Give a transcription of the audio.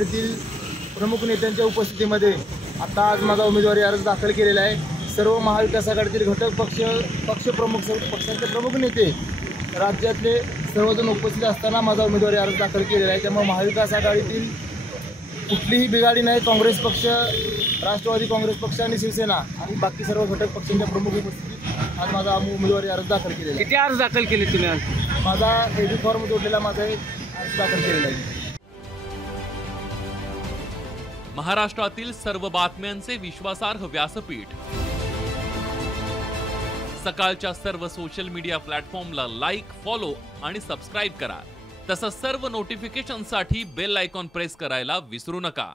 आघाडीतील प्रमुख नेत्यांच्या उपस्थितीमध्ये आता आज माझा उमेदवारी अर्ज दाखल केलेला आहे। सर्व महाविकास आघाडीतील घटक पक्षप्रमुख पक्षांचे प्रमुख नेते राज्यातले सर्वजण उपस्थित असताना माझा उमेदवारी अर्ज दाखल केलेला आहे। त्यामुळे महाविकास आघाडीतील कुठलीही बिघाडी नाही। काँग्रेस पक्ष, राष्ट्रवादी काँग्रेस पक्ष आणि शिवसेना आणि बाकी सर्व घटक पक्षांच्या प्रमुख उपस्थितीत आज माझा उमेदवारी अर्ज दाखल केलेला आहे। किती अर्ज दाखल केले तुम्ही आज? माझा एडी फॉर्म जोडलेला माझा एक अर्ज दाखल केलेला आहे। महाराष्ट्रातील सर्व बातम्यांचे विश्वासार्ह व्यासपीठ, सकाळच्या सर्व सोशल मीडिया प्लॅटफॉर्मला लाईक, फॉलो आणि सबस्क्राईब करा। तसंच सर्व नोटिफिकेशनसाठी बेल आयकॉन प्रेस करायला विसरू नका।